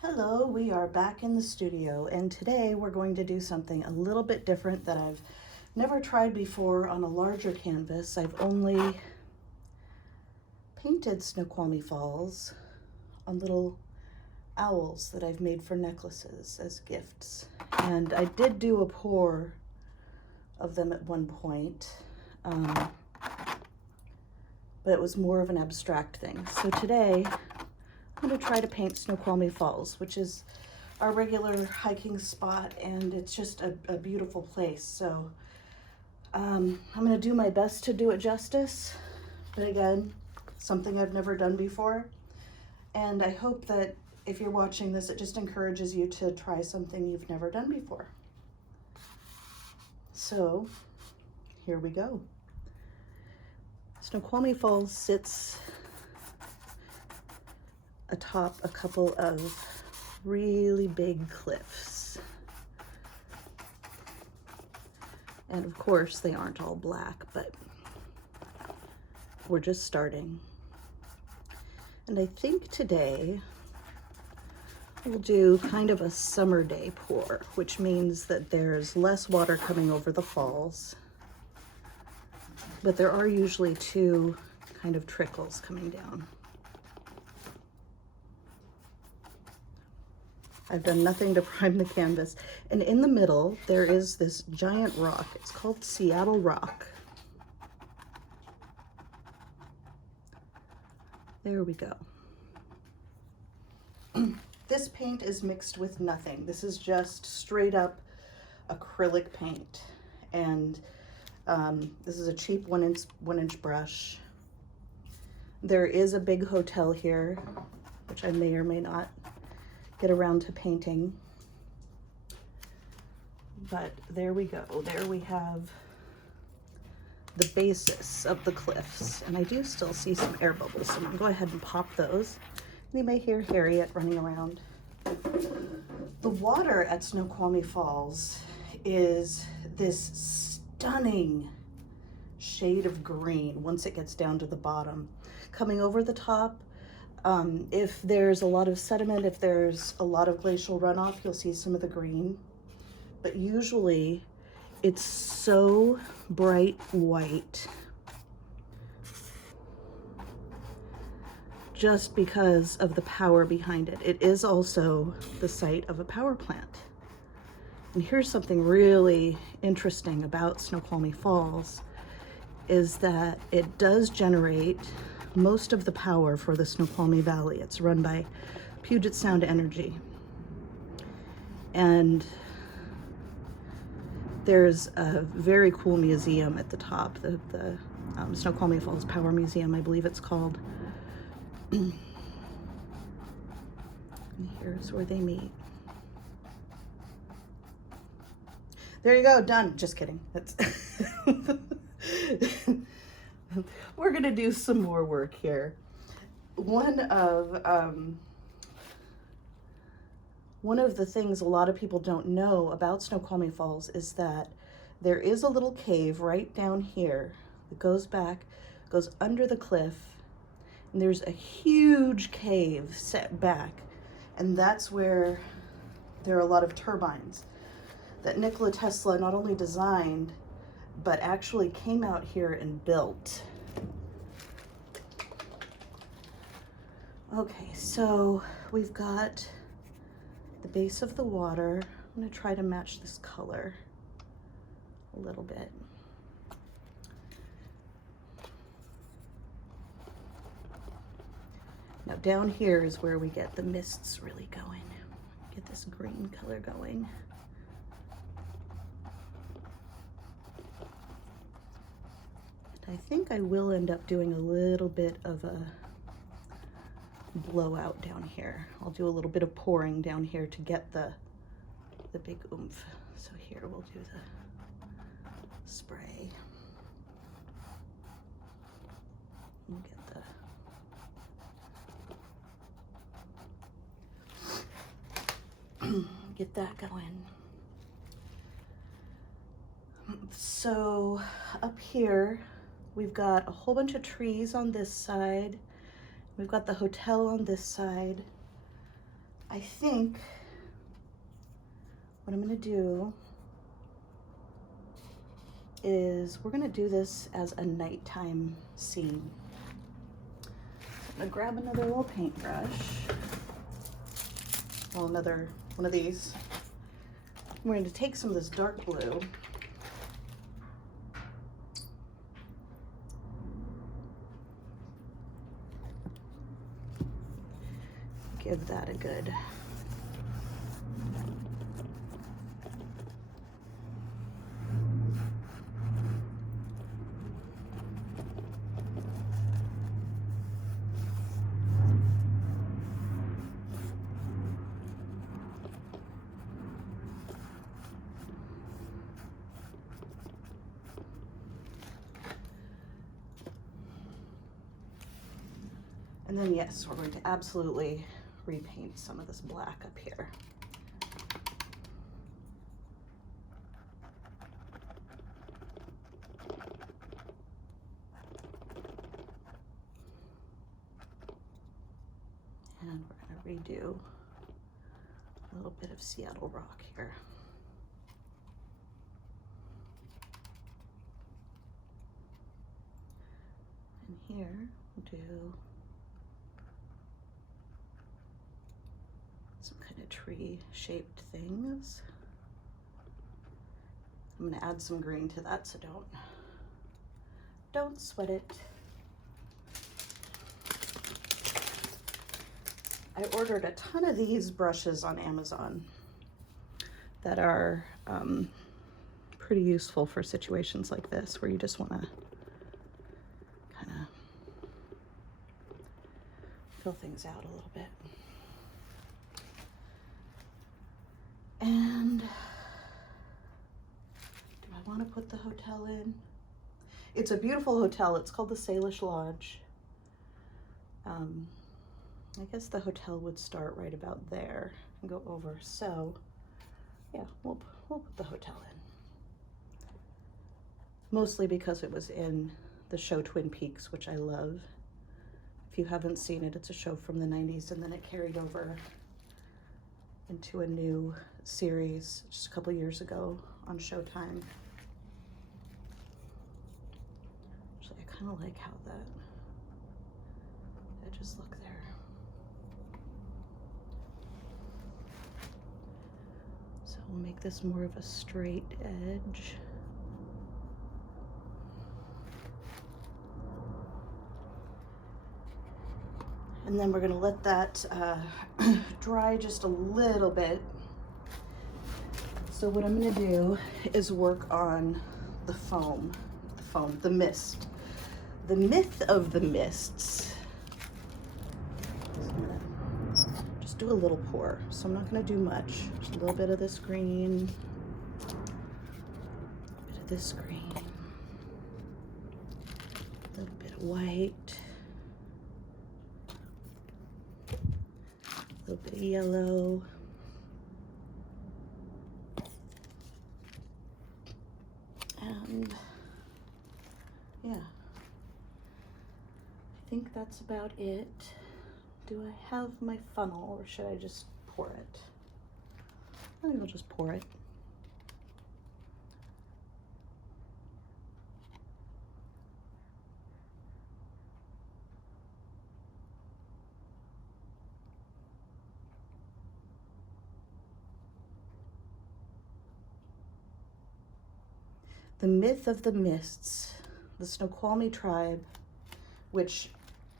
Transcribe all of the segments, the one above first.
Hello, we are back in the studio, and today we're going to do something a little bit different that I've never tried before on a larger canvas. I've only painted Snoqualmie Falls on little owls that I've made for necklaces as gifts. And I did do a pour of them at one point, but it was more of an abstract thing. So today I'm going to try to paint Snoqualmie Falls, which is our regular hiking spot, and it's just a beautiful place. So I'm going to do my best to do it justice, but again, something I've never done before. And I hope that if you're watching this, it just encourages you to try something you've never done before. So here we go. Snoqualmie Falls sits atop a couple of really big cliffs. And of course they aren't all black, but we're just starting. And I think today we'll do kind of a summer day pour, which means that there's less water coming over the falls, but there are usually two kind of trickles coming down. I've done nothing to prime the canvas. And in the middle, there is this giant rock. It's called Seattle Rock. There we go. This paint is mixed with nothing. This is just straight up acrylic paint. And this is a cheap one inch brush. There is a big hotel here, which I may or may not get around to painting. But there we go. There we have the basis of the cliffs. And I do still see some air bubbles, so I'm gonna go ahead and pop those. And you may hear Harriet running around. The water at Snoqualmie Falls is this stunning shade of green once it gets down to the bottom. Coming over the top, if there's a lot of sediment, if there's a lot of glacial runoff, you'll see some of the green. But usually it's so bright white just because of the power behind it. It is also the site of a power plant. And here's something really interesting about Snoqualmie Falls is that it does generate most of the power for the Snoqualmie Valley. It's run by Puget Sound Energy. And there's a very cool museum at the top, the Snoqualmie Falls Power Museum, I believe it's called. And here's where they meet. There you go, done. Just kidding. That's we're gonna do some more work here. One of the things a lot of people don't know about Snoqualmie Falls is that there is a little cave right down here that goes back, goes under the cliff, and there's a huge cave set back, and that's where there are a lot of turbines that Nikola Tesla not only designed, but actually came out here and built. Okay, so we've got the base of the water. I'm gonna try to match this color a little bit. Now down here is where we get the mists really going. Get this green color going. I think I will end up doing a little bit of a blowout down here. I'll do a little bit of pouring down here to get the big oomph. So here we'll do the spray. We'll get that going. So up here, we've got a whole bunch of trees on this side. We've got the hotel on this side. I think what I'm gonna do is we're gonna do this as a nighttime scene. So I'm gonna grab another little paintbrush. Well, another one of these. We're going to take some of this dark blue. Give that a good and then yes, we're going to absolutely repaint some of this black up here. And we're going to redo a little bit of Seattle rock here. And here we'll do some kind of tree shaped things. I'm going to add some green to that, so don't sweat it. I ordered a ton of these brushes on Amazon that are pretty useful for situations like this where you just want to kind of fill things out a little bit. And do I want to put the hotel in? It's a beautiful hotel. It's called the Salish Lodge. I guess the hotel would start right about there and go over. So yeah, we'll put the hotel in. Mostly because it was in the show Twin Peaks, which I love. If you haven't seen it, it's a show from the 90s, and then it carried over into a new series just a couple years ago on Showtime. Actually, I kind of like how the edges look there. So we'll make this more of a straight edge. And then we're going to let that dry just a little bit. So what I'm going to do is work on the the mist. The myth of the mists. So I'm going to just do a little pour. So I'm not going to do much. Just a little bit of this green, a bit of this green, a little bit of white. A little bit of yellow. And yeah, I think that's about it. Do I have my funnel or should I just pour it? I think I'll just pour it. The myth of the mists, the Snoqualmie tribe, which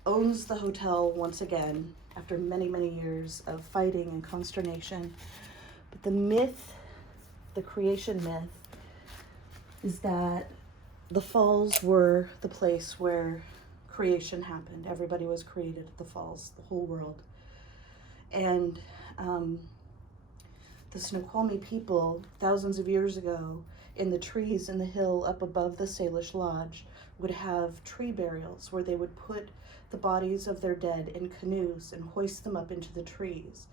owns the hotel once again after many, many years of fighting and consternation. But the myth, the creation myth, is that the falls were the place where creation happened. Everybody was created at the falls, the whole world. And the Snoqualmie people, thousands of years ago, in the trees in the hill up above the Salish Lodge, would have tree burials where they would put the bodies of their dead in canoes and hoist them up into the trees.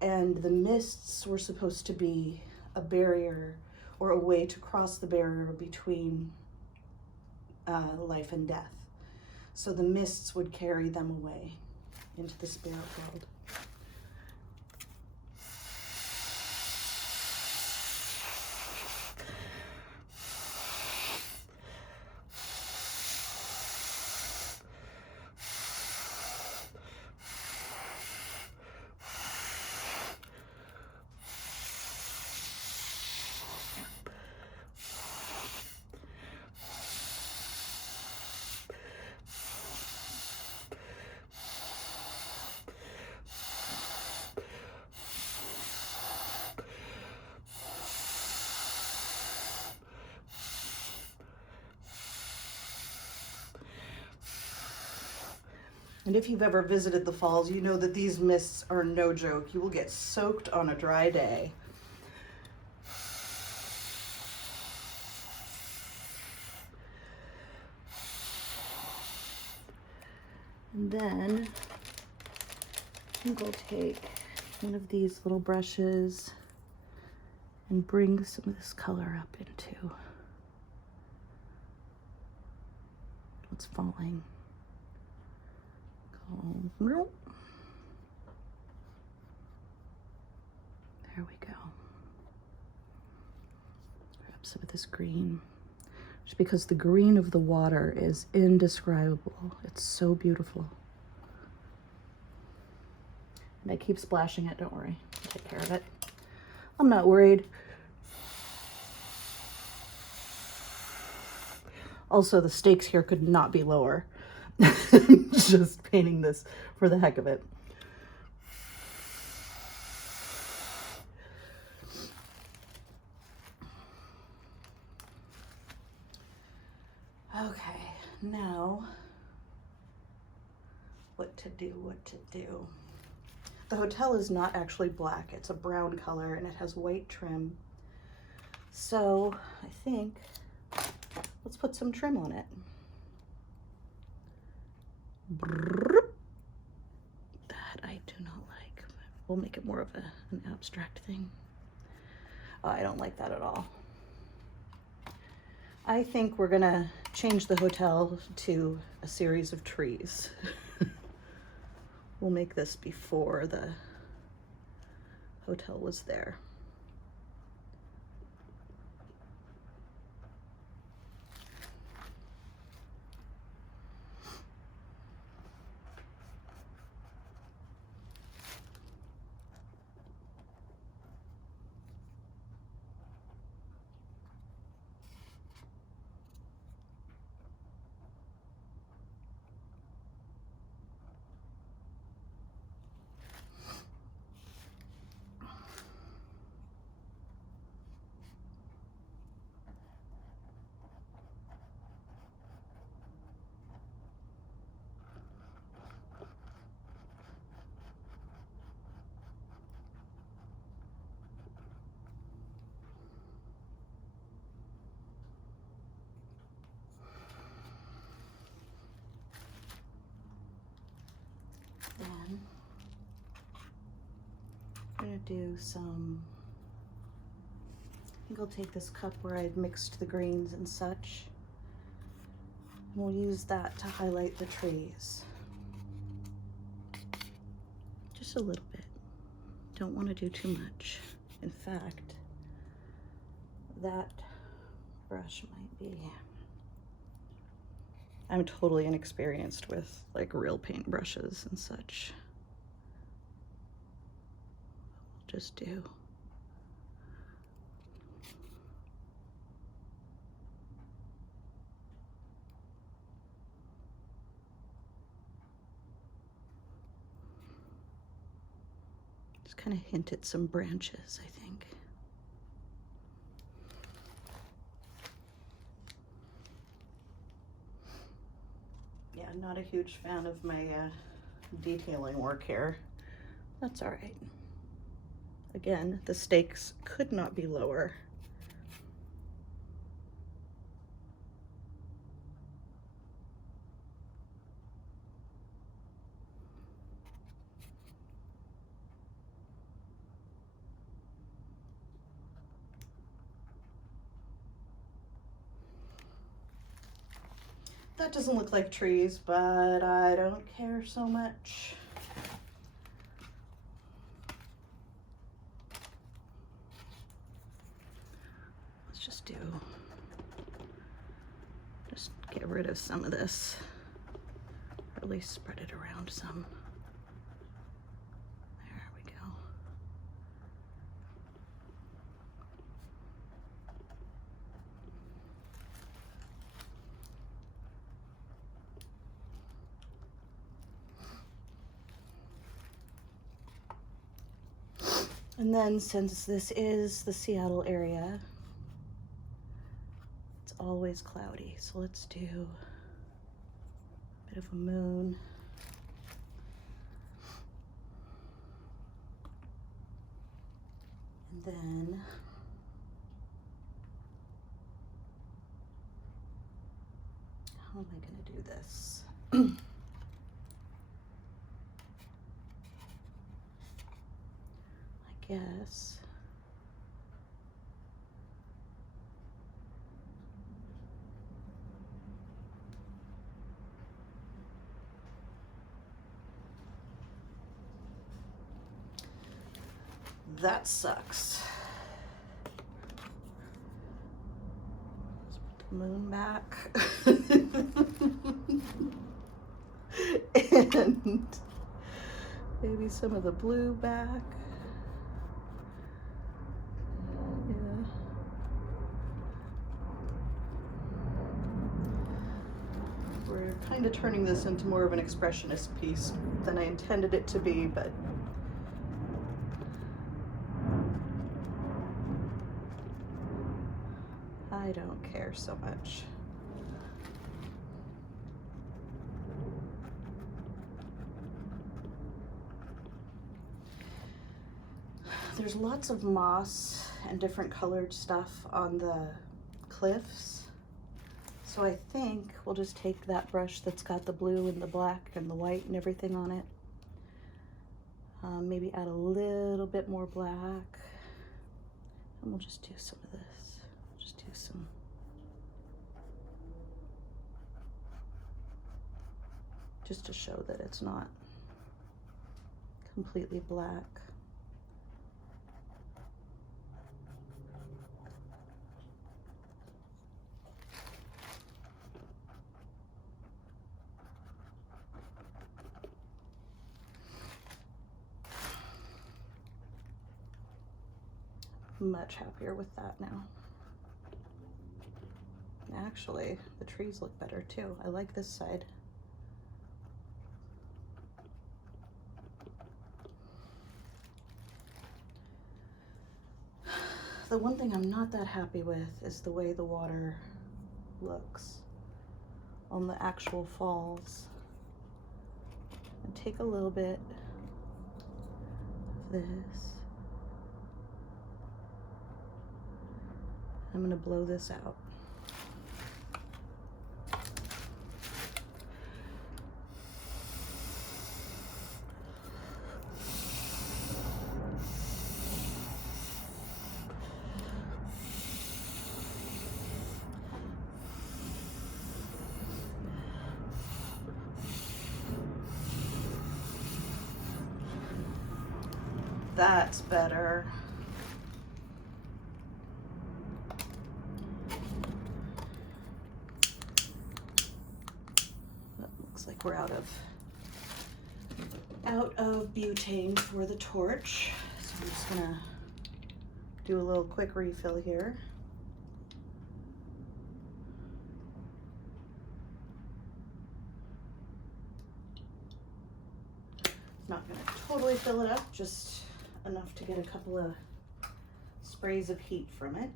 And the mists were supposed to be a barrier or a way to cross the barrier between life and death. So the mists would carry them away into the spirit world. And if you've ever visited the falls, you know that these mists are no joke. You will get soaked on a dry day. And then I think I'll take one of these little brushes and bring some of this color up into what's falling. There we go. Grab some of this green, just because the green of the water is indescribable. It's so beautiful. And I keep splashing it, don't worry. I'll take care of it. I'm not worried. Also, the stakes here could not be lower. Just painting this for the heck of it. Okay, now what to do. The hotel is not actually black, it's a brown color and it has white trim. So I think let's put some trim on it. That I do not like. We'll make it more of an abstract thing. Oh, I don't like that at all. I think we're gonna change the hotel to a series of trees. We'll make this before the hotel was there. Then I'm gonna do some, I think I'll take this cup where I'd mixed the greens and such, and we'll use that to highlight the trees. Just a little bit. Don't want to do too much. In fact, that brush might be, I'm totally inexperienced with like real paint brushes and such. We'll just do. Just kind of hint at some branches, I think. Yeah, not a huge fan of my detailing work here. That's all right. Again, the stakes could not be lower. That doesn't look like trees, but I don't care so much. Let's just get rid of some of this, or at least spread it around some. There we go. And then since this is the Seattle area, it's always cloudy. So let's do a bit of a moon. then how am I going to do this? I guess that sucks. Let's put the moon back. And maybe some of the blue back. Yeah. We're kind of turning this into more of an expressionist piece than I intended it to be, but I don't care so much. There's lots of moss and different colored stuff on the cliffs. So I think we'll just take that brush that's got the blue and the black and the white and everything on it. Maybe add a little bit more black. And we'll just do some of this. Just do some. Just to show that it's not completely black. Much happier with that now. Actually, the trees look better too. I like this side. The one thing I'm not that happy with is the way the water looks on the actual falls. And take a little bit of this. I'm going to blow this out. That's better. Looks like we're out of butane for the torch. So I'm just gonna do a little quick refill here. Not gonna totally fill it up, just enough to get a couple of sprays of heat from it.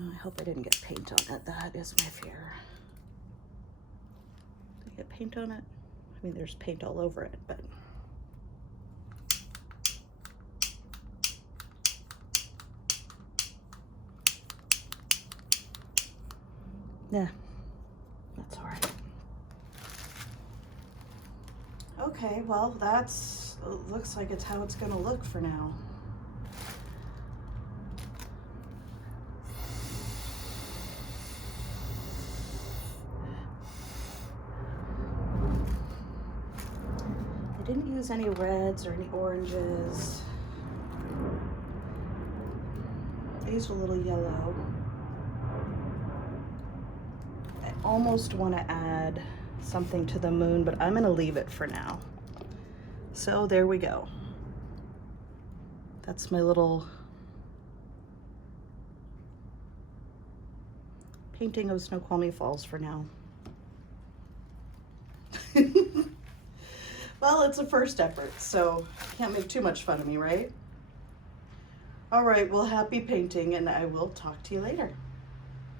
Oh, I hope I didn't get paint on it. That is my fear. Did I get paint on it? I mean, there's paint all over it, but yeah, that's all right. Okay, well, that's, looks like it's how it's gonna look for now. I didn't use any reds or any oranges. I used a little yellow. I almost want to add something to the moon, but I'm going to leave it for now. So there we go. That's my little painting of Snoqualmie Falls for now. Well, it's a first effort, so can't make too much fun of me, right? All right, well, happy painting, and I will talk to you later.